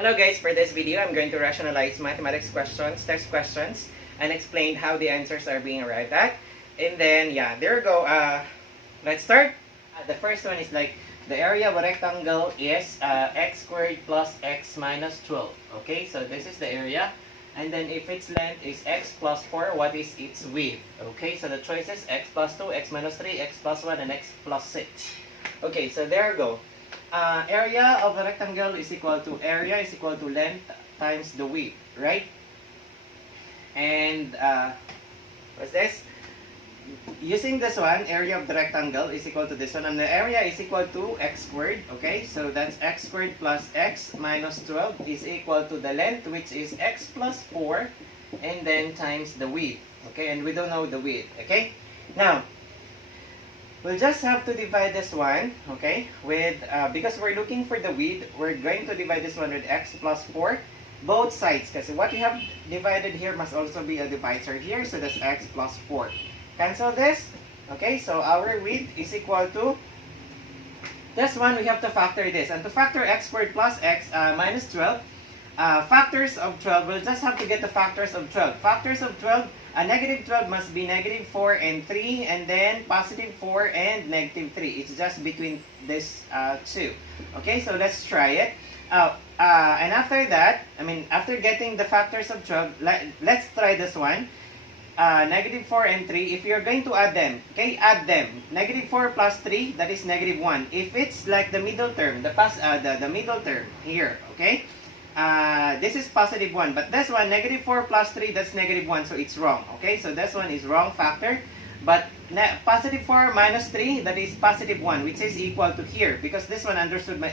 Hello guys, for this video, I'm going to rationalize mathematics questions, test questions, and explain how the answers are being arrived at. And then, yeah, there we go. Let's start. The first one is like, the area of a rectangle is x squared plus x minus 12. Okay, so this is the area. And then if its length is x plus 4, what is its width? Okay, so the choices x plus 2, x minus 3, x plus 1, and x plus 6. Okay, so there we go. Area of a rectangle is equal to length times the width, right? And what's this? Using this one, area of the rectangle is equal to this one, and the area is equal to x squared. Okay, so that's x squared plus x minus 12 is equal to the length, which is x plus 4, and then times the width. Okay, and we don't know the width. Okay, now we'll just have to divide this one, okay, with, because we're looking for the width, we're going to divide this one with x plus 4, both sides, because what we have divided here must also be a divisor here, so that's x plus 4. Cancel this, okay, so our width is equal to, this one we have to factor this, and to factor x squared plus x minus 12, factors of 12, we'll just have to get the factors of 12. Factors of 12, negative 12 must be negative 4 and 3, and then positive 4 and negative 3. It's just between these two. Okay, so let's try it. And after that, after getting the factors of 12, let's try this one. Negative 4 and 3, if you're going to add them, okay, add them. Negative 4 plus 3, that is negative 1. If it's like the middle term, the middle term here, okay, this is positive 1, but this one, negative 4 plus 3, that's negative 1, so it's wrong. Okay, so this one is wrong factor. But positive 4 minus 3, that is positive 1, which is equal to here, because this one understood my,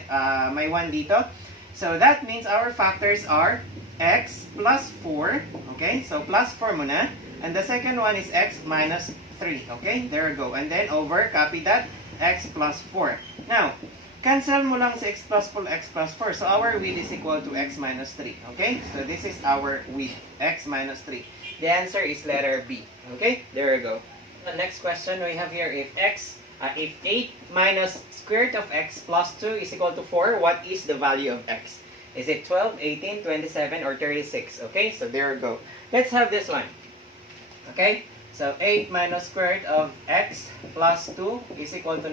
my 1 dito. So that means our factors are x plus 4, okay, so plus 4 muna. And the second one is x minus 3, okay, there we go. And then over, copy that, x plus 4. Now, cancel mo lang sa x plus 4. So our width is equal to x minus 3. Okay? So this is our width, x minus 3. The answer is letter B. Okay? There we go. The next question we have here, if 8 minus square root of x plus 2 is equal to 4, what is the value of x? Is it 12, 18, 27, or 36? Okay? So there we go. Let's have this one. Okay? So 8 minus square root of x plus 2 is equal to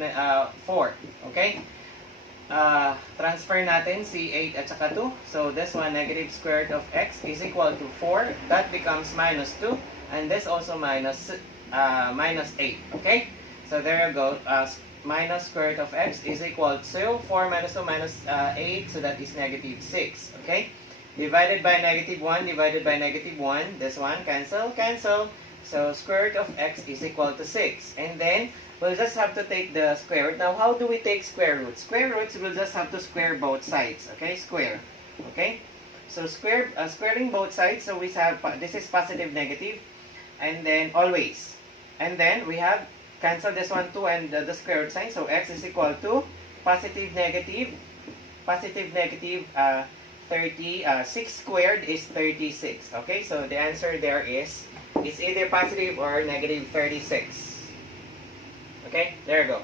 4. Okay? Transfer natin si 8 at saka 2. So this one, negative square root of x is equal to 4. That becomes minus 2. And this also minus 8. Okay? So there you go. Minus square root of x is equal to 4 minus 2 minus 8. So that is negative 6. Okay? Divided by negative 1, divided by negative 1. This one, cancel, cancel. So square root of x is equal to 6. And then, we'll just have to take the square root. Now, how do we take square roots? Square roots, we'll just have to square both sides. Okay, square. Okay? So, squaring both sides. So, we have, this is positive, negative. And then, always. And then, we have, cancel this one too and the square root sign. So, x is equal to positive, negative, 6 squared is 36. Okay? So, the answer there is, it's either positive or negative 36. Okay, there you go.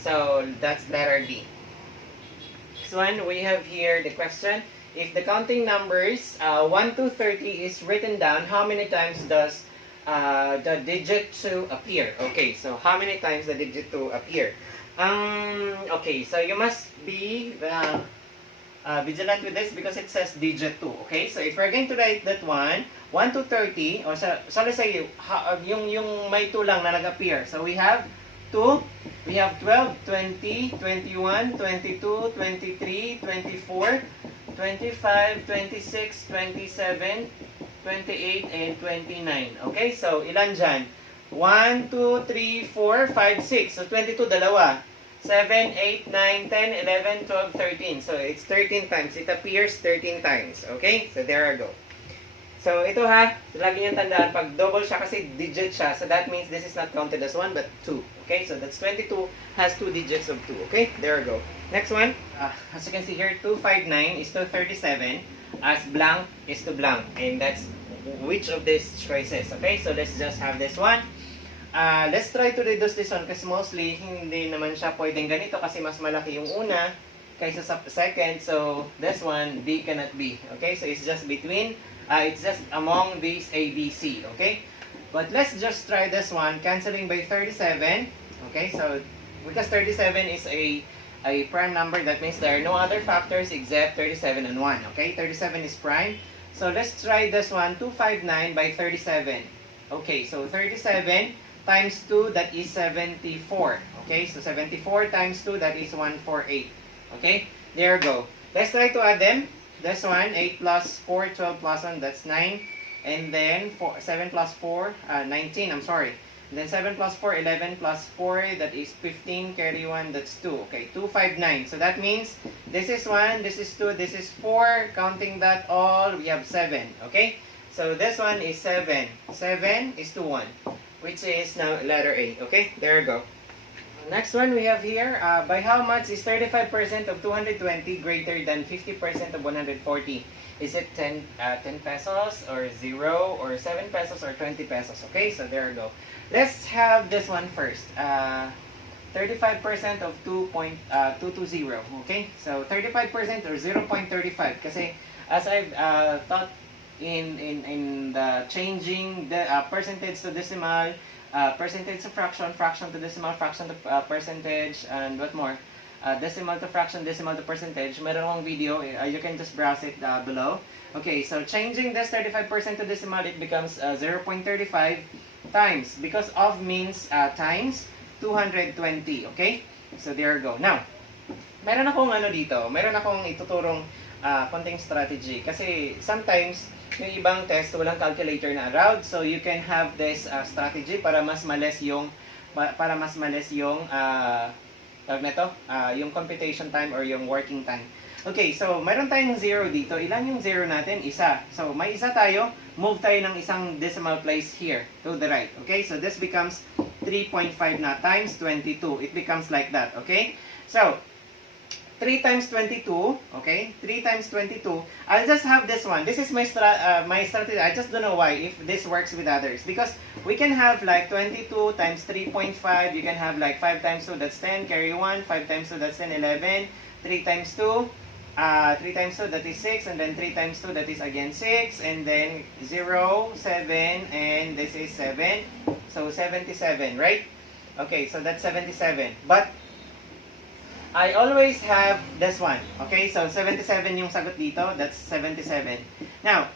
So that's letter D. Next one, we have here the question. If the counting numbers 1 to 30 is written down, how many times does the digit 2 appear? Okay, so how many times the digit 2 appear? Okay, so you must be vigilant with this because it says digit 2. Okay, so if we're going to write that one, 1 to 30, or so let's say, yung may 2 lang na nag-appear. So we have 2, we have 12, 20, 21, 22, 23, 24, 25, 26, 27, 28, and 29. Okay, so ilan dyan? 1, 2, 3, 4, 5, 6. So 22, dalawa. 7, 8, 9, 10, 11, 12, 13. So, it's 13 times. It appears 13 times. Okay? So, there I go. So, ito ha, lagi niyong tandaan, pag double siya kasi digit siya, so that means this is not counted as 1 but 2. Okay? So, that's 22 has 2 digits of 2. Okay? There we go. Next one, as you can see here, 259 is to 37, as blank is to blank. And that's which of these choices. Okay? So, let's just have this one. Let's try to reduce this one kasi mostly hindi naman siya pwedeng ganito kasi mas malaki yung una kaysa sa second. So, this one, D cannot be. Okay? So, it's just between, it's just among these A, B, C. Okay? But let's just try this one, canceling by 37. Okay? So, because 37 is a prime number, that means there are no other factors except 37 and 1. Okay? 37 is prime. So, let's try this one, 259 by 37. Okay, so 37 times 2, that is 74. Okay, so 74 times 2, that is 148. Okay, there you go. Let's try to add them. This one, 8 plus 4, 12 plus 1, that's 9. And then 7 plus 4, 19, I'm sorry. And then 7 plus 4, 11 plus 4, that is 15, carry 1, that's 2. Okay, 259. So that means this is 1, this is 2, this is 4. Counting that all, we have 7. Okay, so this one is 7. 7 is 2, 1, which is now letter A. Okay, there you go. Next one we have here, by how much is 35% of 220 greater than 50% of 140? Is it 10 pesos, or 0, or 7 pesos, or 20 pesos? Okay, so there you go. Let's have this one first. 35% of 2.220. Okay, so 35% or 0.35. Kasi as I've taught in the changing the percentage to decimal, percentage to fraction, fraction to decimal, fraction to percentage, and what more? Decimal to fraction, decimal to percentage. Meron akong video, you can just browse it below. Okay, so changing this 35% to decimal, it becomes 0.35 times, because of means times 220. Okay, so there you go. Now, meron akong dito, meron akong ituturong konting strategy. Kasi sometimes, yung ibang test, walang calculator na around. So, you can have this strategy para mas males yung tawag na to, yung computation time or yung working time. Okay, so mayroon tayong 0 dito. Ilan yung 0 natin? Isa. So, may isa tayo. Move tayo ng isang decimal place here to the right. Okay, so this becomes 3.5 na times 22. It becomes like that. Okay, so 3 times 22, okay? 3 times 22. I'll just have this one. This is my strategy. I just don't know why, if this works with others. Because we can have like 22 times 3.5. You can have like 5 times 2, that's 10. Carry 1. 5 times 2, that's 10, 11. 3 times 2, 3 times 2, that is 6. And then 3 times 2, that is again 6. And then 0, 7, and this is 7. So 77, right? Okay, so that's 77. But I always have this one. Okay, so 77 yung sagot dito. That's 77. Now,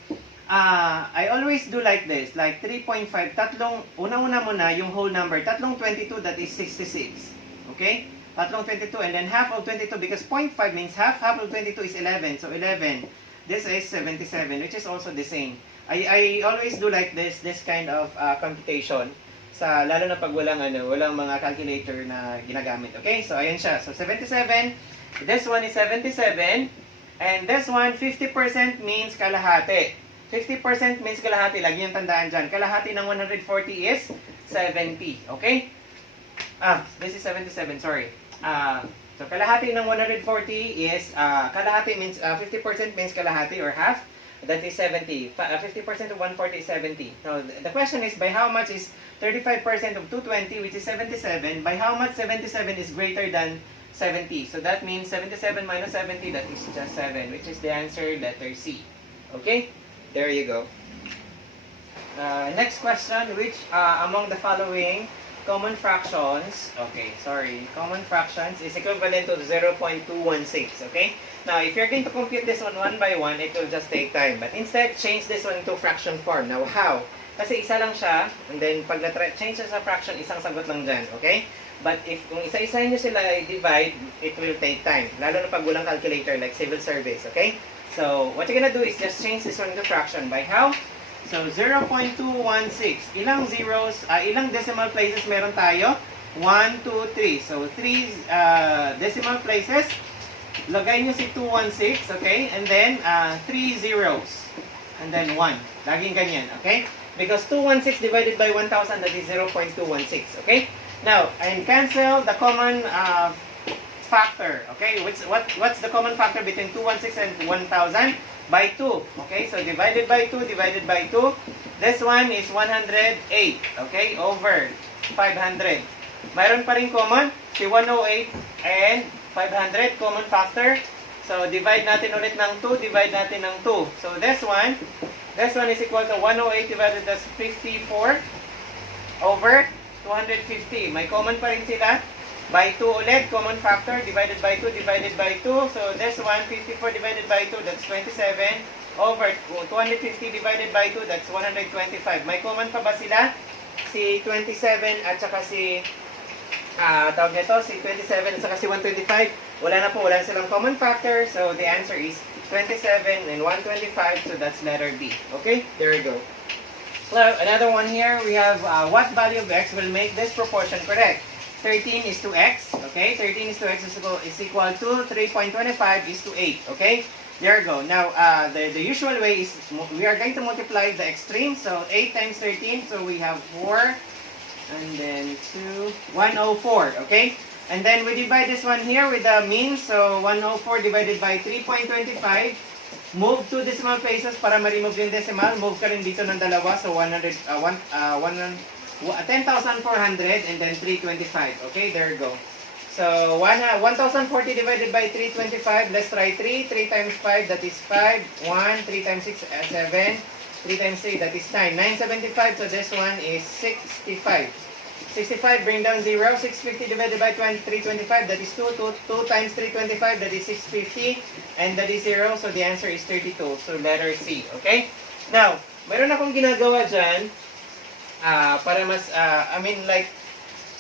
I always do like this. Like 3.5. Tatlong, una-una muna yung whole number. Tatlong 22, that is 66. Okay? Tatlong 22. And then half of 22, because 0.5 means half. Half of 22 is 11. So 11. This is 77, which is also the same. I always do like this kind of computation. Lalo na pag walang mga calculator na ginagamit. Okay? So, ayan siya. So, 77. This one is 77. And this one, 50% means kalahati. 50% means kalahati. Lagi yung tandaan dyan. Kalahati ng 140 is 70. Okay? This is 77. Sorry. So, kalahati ng 140 is, kalahati means, 50% means kalahati or half. That is 70. 50% of 140 is 70. Now, the question is, by how much is 35% of 220, which is 77? By how much 77 is greater than 70? So that means 77 minus 70, that is just 7, which is the answer, letter C. Okay? There you go. Next question, which among the following common fractions, common fractions is equivalent to 0.216, okay? Now, if you're going to compute this one by one, it will just take time. But instead, change this one into fraction form. Now, how? Kasi isa lang siya, and then pag change sa fraction, isang sagot lang dyan, okay? But if kung isa-isa nyo sila i-divide, it will take time. Lalo na pag walang calculator like civil service, okay? So, what you're gonna do is just change this one into fraction. By how? So, 0.216. Ilang zeros, ilang decimal places meron tayo? 1, 2, 3. So, 3 decimal places. Lagay nyo si 216, okay? And then, 3 zeros. And then 1. Laging ganyan, okay? Because 216 divided by 1,000, that is 0.216, okay? Now, and cancel the common factor, okay? What's the common factor between 216 and 1,000? By 2, okay? So, divided by 2, divided by 2. This one is 108, okay? Over 500. Mayroon pa rin common, si 108 and 500, common factor. So, divide natin ulit ng 2, divide natin ng 2. So, this one is equal to 108 divided by 54 over 250. May common pa rin sila. By 2 ulit, common factor, divided by 2, divided by 2. So, this one, 54 divided by 2, that's 27. Over 250 divided by 2, that's 125. May common pa ba sila? Si 27 at saka si tawag nito, si 27 at saka si 125. Wala na po, wala na silang common factor. So, the answer is 27 and 125. So, that's letter B. Okay? There we go. So, another one here. We have what value of x will make this proportion correct? 13 is to x. Okay? 13 is to x is equal to 3.25 is to 8. Okay? There you go. Now, the usual way is we are going to multiply the extreme. So, 8 times 13. So, we have 4. And then 2, 104. Okay? And then we divide this one here with the mean. So, 104 divided by 3.25. Move 2 decimal places para ma-remove yung decimal. Move ka rin dito ng dalawa. So, 10,400 and then 325. Okay, there you go. So, 1,040 divided by 325. Let's try 3. 3 times 5, that is 5. 1, 3 times 6, 7. 3 times 3, that is 9. 975, so this one is 65. 65, bring down 0. 650 divided by 325, that is 2. 2 times 325, that is 650. And that is 0, so the answer is 32. So, letter C. Okay? Now, meron akong ginagawa dyan. Para mas,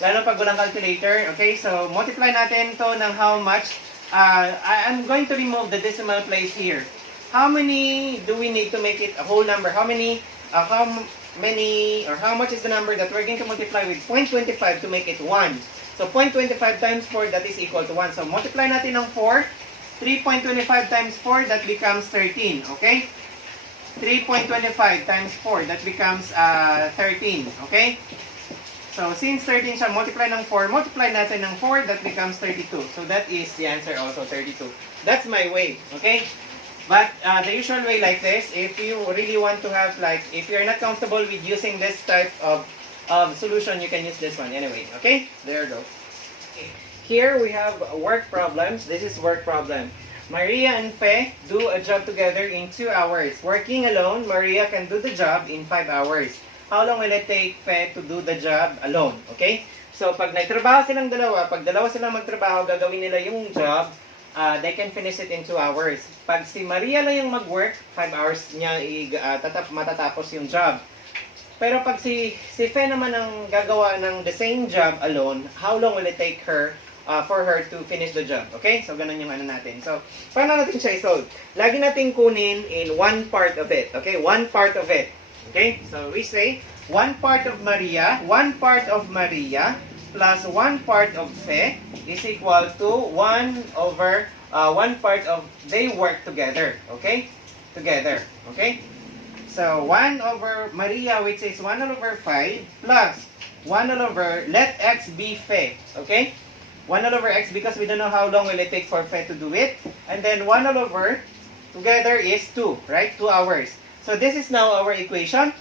lalo pag walang calculator, okay? So, multiply natin to ng how much. I'm going to remove the decimal place here. How many do we need to make it a whole number? How much is the number that we're going to multiply with 0.25 to make it 1? So, 0.25 times 4, that is equal to 1. So, multiply natin ng 4. 3.25 times 4, that becomes 13, okay? 3.25 times 4, that becomes 13, okay? So, since 13 siya, multiply ng 4, multiply natin ng 4, that becomes 32. So, that is the answer also, 32. That's my way, okay? But the usual way like this, if you really want to have if you're not comfortable with using this type of solution, you can use this one anyway, okay? There you go. Okay. Here we have work problems. This is work problem. Maria and Fe do a job together in 2 hours. Working alone, Maria can do the job in 5 hours. How long will it take Fe to do the job alone? Okay? So, pag nagtrabaho silang dalawa, pag dalawa silang magtrabaho, gagawin nila yung job, they can finish it in 2 hours. Pag si Maria lang yung mag-work, 5 hours niya matatapos yung job. Pero pag si Fe naman ang gagawa ng the same job alone, how long will it take her for her to finish the job? Okay? So, ganun yung ano natin. So, paano natin siya i-solve? Lagi natin kunin in one part of it. Okay? One part of it. Okay? So, we say, one part of Maria plus 1 part of Fe is equal to 1 over 1 part of they work together. Okay? Together. Okay? So, 1 over Maria, which is 1 over 5 plus 1 over, let x be Fe. Okay? 1 over x because we don't know how long will it take for Fe to do it. And then 1 over together is 2. Right? 2 hours. So, this is now our equation.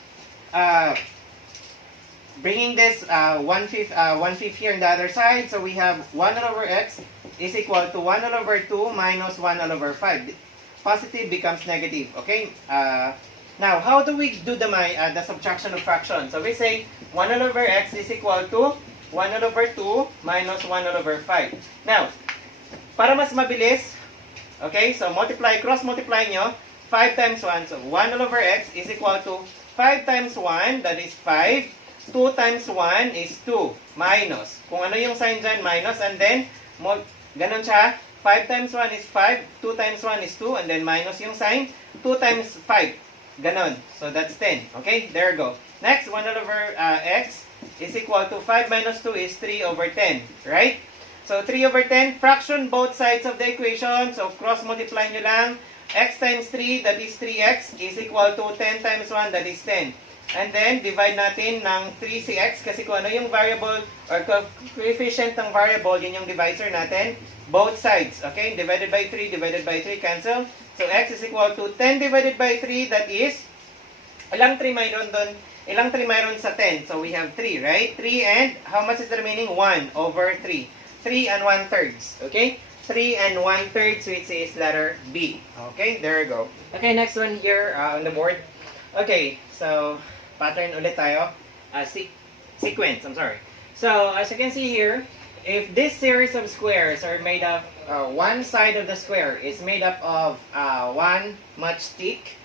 Bringing this 1/5 here on the other side. So, we have 1 over x is equal to 1 over 2 minus 1 over 5. Positive becomes negative. Okay? Now, how do we do the subtraction of fractions? So, we say 1 over x is equal to 1 over 2 minus 1 over 5. Now, para mas mabilis, okay, so cross-multiply nyo, 5 times 1. So, 1 over x is equal to 5 times 1, that is 5. 2 times 1 is 2. Minus. Kung ano yung sign dyan, minus. And then, ganun siya. 5 times 1 is 5. 2 times 1 is 2. And then, minus yung sign. 2 times 5. Ganon. So, that's 10. Okay? There you go. Next, 1 over x is equal to 5 minus 2 is 3 over 10. Right? So, 3 over 10. Fraction both sides of the equation. So, cross-multiply nyo lang. X times 3, that is 3x, is equal to 10 times 1, that is 10. And then, divide natin ng 3 si x kasi kung ano yung variable or coefficient ng variable, yun yung divisor natin. Both sides. Okay? Divided by 3, cancel. So, x is equal to 10 divided by 3, that is, ilang 3 mayroon doon? Ilang 3 mayroon sa 10? So, we have 3, right? 3 and, how much is the remaining? 1 over 3. 3 and 1/3. Okay? 3 and 1/3, which is letter B. Okay, there you go. Okay, next one here on the board. Okay, so pattern ulit tayo. Sequence, I'm sorry. So, as you can see here, if this series of squares are made up, one side of the square is made up of one matchstick.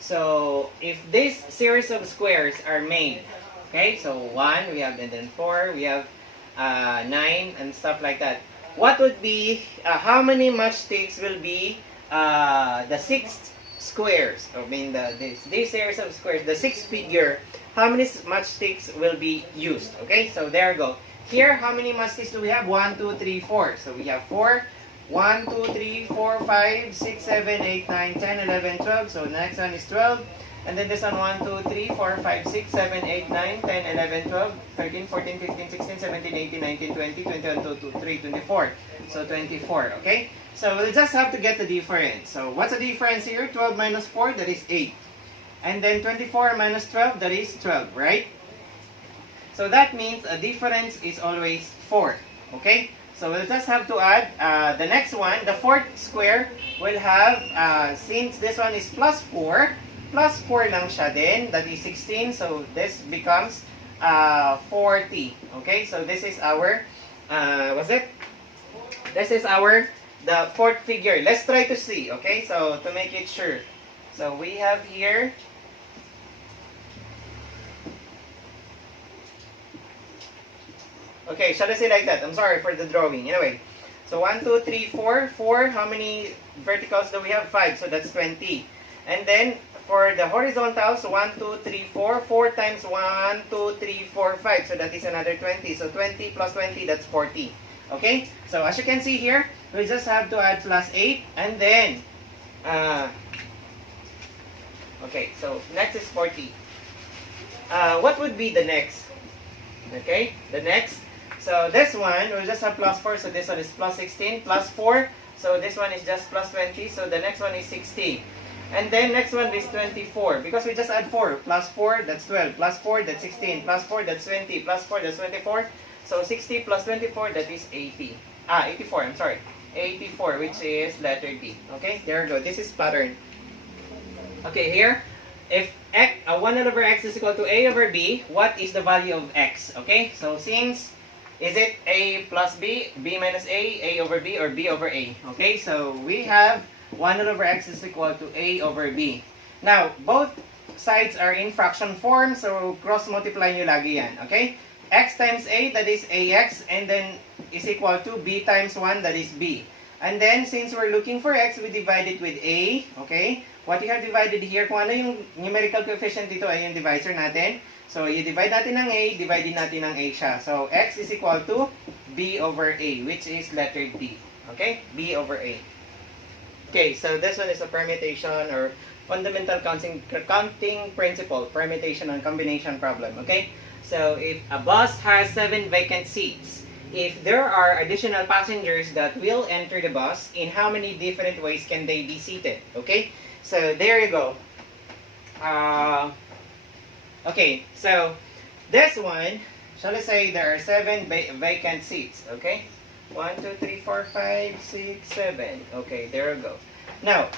So, if this series of squares are made, okay, so 1, we have, and then 4, we have 9, and stuff like that. What would be, how many matchsticks will be the 6 squares? I mean, this series of squares, the 6 figure, how many matchsticks will be used? Okay, so there you go. Here, how many matchsticks do we have? 1, 2, 3, 4. So we have 4. 1, 2, 3, 4, 5, 6, 7, 8, 9, 10, 11, 12. So the next one is 12. And then this one, 1, 2, 3, 4, 5, 6, 7, 8, 9, 10, 11, 12, 13, 14, 15, 16, 17, 18, 19, 20, 21, 22, 23, 24. So 24, okay? So we'll just have to get the difference. So what's the difference here? 12 minus 4, that is 8. And then 24 minus 12, that is 12, right? So that means a difference is always 4, okay? So we'll just have to add the next one, the fourth square will have, since this one is plus 4 lang siya din, that is 16, so this becomes 40, okay? So this is our, what's it? This is our, the fourth figure. Let's try to see, okay? So to make it sure. So we have here, okay, shall I say like that? I'm sorry for the drawing. Anyway, so 1, 2, 3, 4. 4, how many verticals do we have? 5, so that's 20. And then, for the horizontals, 1, 2, 3, 4. 4 times 1, 2, 3, 4, 5. So that is another 20. So 20 plus 20, that's 40. Okay? So as you can see here, we just have to add plus 8. And then, okay, so next is 40. What would be the next? Okay, the next. So this one, we'll just have plus 4. So this one is plus 16. Plus 4. So this one is just plus 20. So the next one is 16. And then next one is 24. Because we just add 4. Plus 4, that's 12. Plus 4, that's 16. Plus 4, that's 20. Plus 4, that's 24. So 60 plus 24, that is 80. 84, I'm sorry. 84, which is letter D. Okay, there we go. This is pattern. Okay, here, if 1 over x is equal to a over b, what is the value of x? Okay, so since, is it a plus b, b minus a over b, or b over a? Okay, so we have 1 over x is equal to a over b. Now, both sides are in fraction form, so cross-multiply nyo lagi yan. Okay? X times a, that is ax, and then is equal to b times 1, that is b. And then, since we're looking for x, we divide it with a. Okay? What you have divided here, kung ano yung numerical coefficient dito ay yung divisor natin. So, i-divide natin ng a, divide din natin ng a siya. So, x is equal to b over a, which is letter D. Okay? b over a. Okay, so this one is a permutation or fundamental counting principle, permutation and combination problem. Okay? So, if a bus has 7 vacant seats, if there are additional passengers that will enter the bus, in how many different ways can they be seated? Okay? So, there you go. Okay, so this one, shall I say there are 7 vacant seats, okay? 1, 2, 3, 4, 5, 6, 7. Okay, there you go. Now,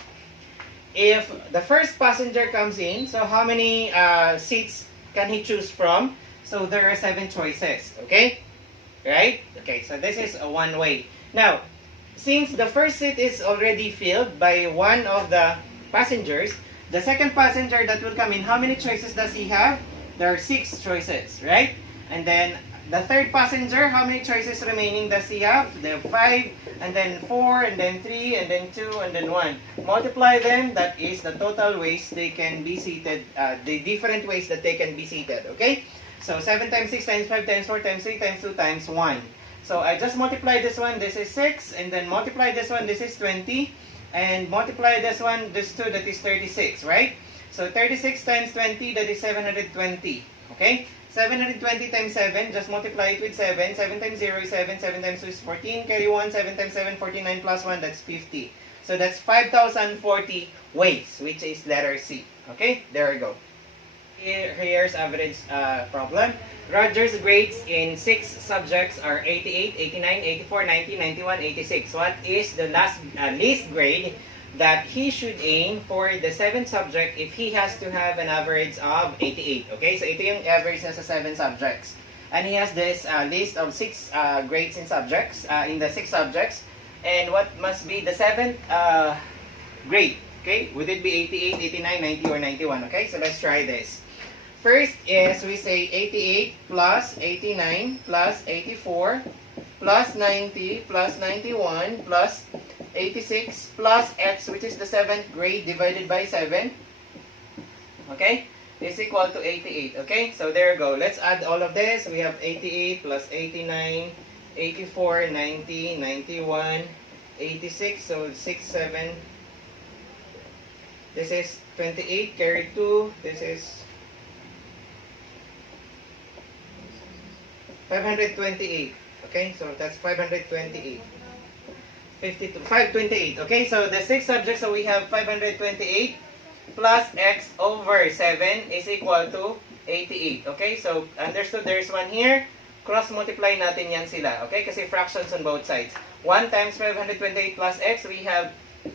if the first passenger comes in, so how many seats can he choose from? So there are 7 choices, okay? Right? Okay, so this is a one way. Now, since the first seat is already filled by one of the passengers, the second passenger that will come in, how many choices does he have? There are 6 choices, right? And then the third passenger, how many choices remaining does he have? They have 5, and then 4, and then 3, and then 2, and then 1. Multiply them, that is the total ways they can be seated, the different ways that they can be seated, okay? So 7 times 6 times 5 times 4 times 3 times 2 times 1. So I just multiply this one, this is 6, and then multiply this one, this is 20, and multiply this one, this 2, that is 36, right? So 36 times 20, that is 720, okay? 720 times 7, just multiply it with 7. 7 times 0 is 7, 7 times 2 is 14, carry 1, 7 times 7, 49 plus 1, that's 50. So that's 5,040 ways, which is letter C. Okay, there we go. Here's average problem. Roger's grades in 6 subjects are 88, 89, 84, 90, 91, 86. What is the least grade that he should aim for the 7th subject if he has to have an average of 88? Okay, so ito yung average na sa 7 subjects. And he has this list of 6 grades in subjects, in the 6 subjects. And what must be the 7th grade? Okay, would it be 88, 89, 90, or 91? Okay, so let's try this. First is we say 88 plus 89 plus 84 plus 90 plus 91 plus 86 plus x, which is the 7th grade, divided by 7. Okay, is equal to 88. Okay, so there you go. Let's add all of this. We have 88 plus 89, 84, 90, 91, 86. So 6, 7. This is 28, carry 2. This is 528. Okay, so that's 528. 52, 528. Okay, so the 6 subjects, so we have 528 plus x over 7 is equal to 88. Okay, so understood, there's one here. Cross multiply natin yan sila. Okay, kasi fractions on both sides. 1 times 528 plus x, we have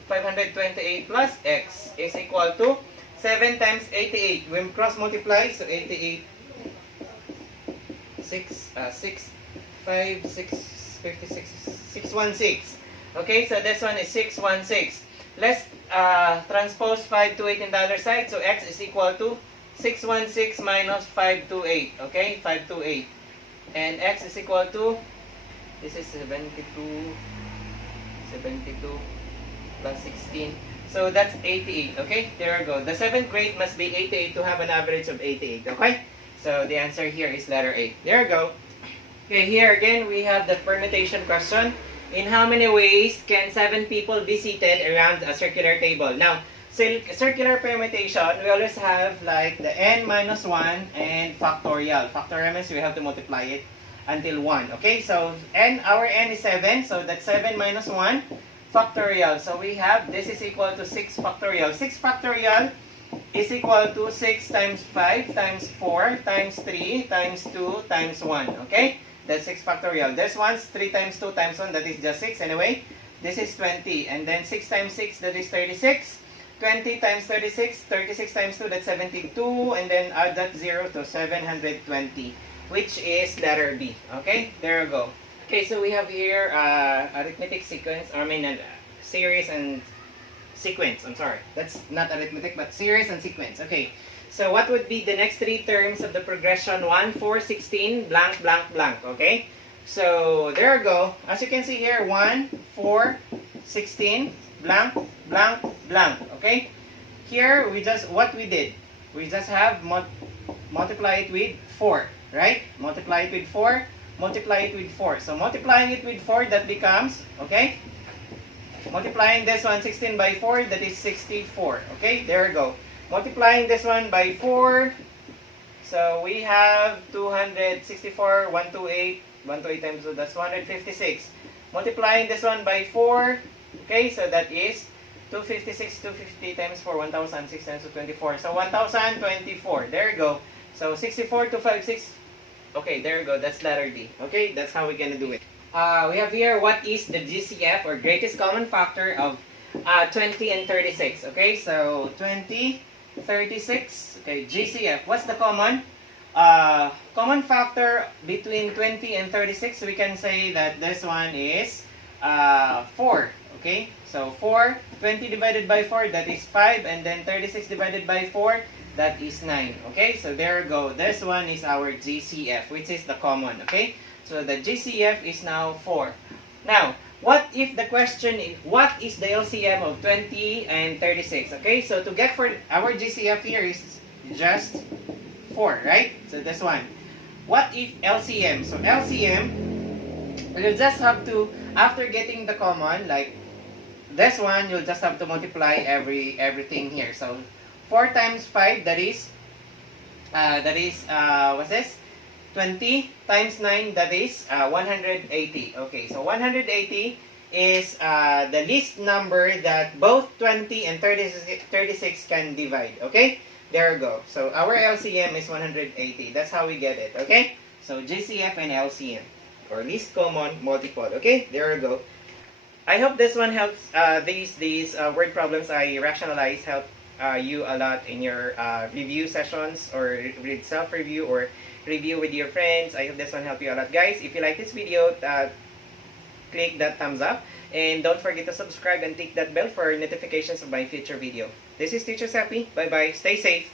528 plus x is equal to 7 times 88. When cross multiply, so 88, 616. Okay, so this one is 616. Let's transpose 528 in the other side. So x is equal to 616 minus 528. Okay, 528. And x is equal to, this is 72 plus 16. So that's 88. Okay, there we go. The 7th grade must be 88 to have an average of 88. Okay, so the answer here is letter A. There we go. Okay, here again we have the permutation question. In how many ways can 7 people be seated around a circular table? Now, circular permutation, we always have like the n minus 1 and factorial. Factorial means we have to multiply it until 1. Okay, so our n is 7, so that's 7 minus 1 factorial. So we have, this is equal to 6 factorial. 6 factorial is equal to 6 times 5 times 4 times 3 times 2 times 1. Okay? That's 6 factorial. This one's 3 times 2 times 1, that is just 6 anyway. This is 20. And then 6 times 6, that is 36. 20 times 36, 36 times 2, that's 72. And then add that 0 to 720, which is letter B. Okay? There you go. Okay, so we have here arithmetic sequence, series and sequence. I'm sorry. That's not arithmetic, but series and sequence. Okay. So what would be the next 3 terms of the progression 1, 4, 16, blank, blank, blank. Okay? So there you go. As you can see here, 1, 4, 16, blank, blank, blank. Okay? Here, what we did, we just have multiply it with 4. Right? Multiply it with 4, multiply it with 4. So multiplying it with 4, that becomes, okay? Multiplying this one, 16 by 4, that is 64. Okay? There you go. Multiplying this one by 4, so we have 264, 128 times 2, that's 156. Multiplying this one by 4, okay, so that is 256, 250 times 4, 1006 times 24. So 1024, there you go. So 64, 256, okay, there you go, that's letter D. Okay, that's how we're gonna do it. We have here, what is the GCF, or greatest common factor of 20 and 36? Okay, so 20, 36, okay, GCF. What's the common factor between 20 and 36? We can say that this one is 4. Okay, so 4, 20 divided by 4, that is 5, and then 36 divided by 4, that is 9. Okay, so there you go. This one is our GCF, which is the common. Okay, so the GCF is now 4. Now, what if the question is, what is the LCM of 20 and 36? Okay, so to get for our GCF here is just 4, right? So this one. What if LCM? So LCM, you'll just have to, after getting the common, like this one, you'll just have to multiply everything here. So 4 times 5, that is, what's this? 20 times 9, that is 180. Okay, so 180 is the least number that both 20 and 36 can divide. Okay, There you go. So our LCM is 180. That's how we get it. Okay? So GCF and LCM, or least common multiple. Okay? There you go. I hope this one helps. These word problems I rationalize help you a lot in your review sessions, or read self-review, or review with your friends. I hope this one helped you a lot, guys. If you like this video, click that thumbs up, and don't forget to subscribe and click that bell for notifications of my future video. This is Teacher Sappy. Bye bye. Stay safe.